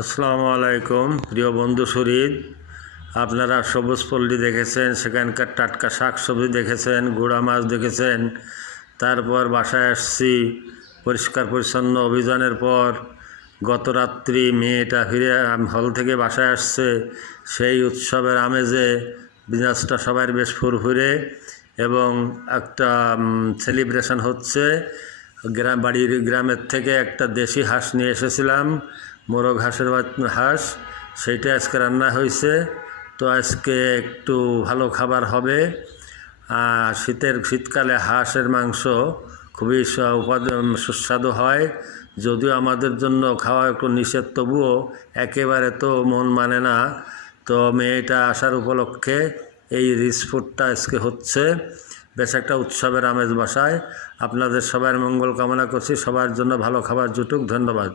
আসসালামু আলাইকুম প্রিয় বন্ধু শরীদ, আপনারা সবুজ পল্লী দেখেছেন, সেখানকার টাটকা শাকসবজি দেখেছেন, গুঁড়া মাছ দেখেছেন। তারপর বাসায় আসছি পরিষ্কার পরিচ্ছন্ন অভিযানের পর। গত রাত্রি মেয়েটা ফিরে হল থেকে বাসায় আসছে। সেই উৎসবের আমেজে মেজাজটা সবার বেশ ফুরফুরে এবং একটা সেলিব্রেশন হচ্ছে। গ্রামের থেকে একটা দেশি হাঁস নিয়ে এসেছিলাম, মোরগ হাঁসের হাঁস, সেইটা আজকে রান্না হয়েছে। তো আজকে একটু ভালো খাবার হবে। শীতকালে হাঁসের মাংস খুবই সুস্বাদু হয়, যদিও আমাদের জন্য খাওয়া একটু নিষেধ, তবুও একেবারে তো মন মানে না। তো মেয়েটা আসার উপলক্ষে এই রিচ ফুডটা আজকে হচ্ছে। বেশ একটা উৎসবের আমেজ বাসায়। আপনাদের সবার মঙ্গল কামনা করছি, সবার জন্য ভালো খাবার জুটুক। ধন্যবাদ।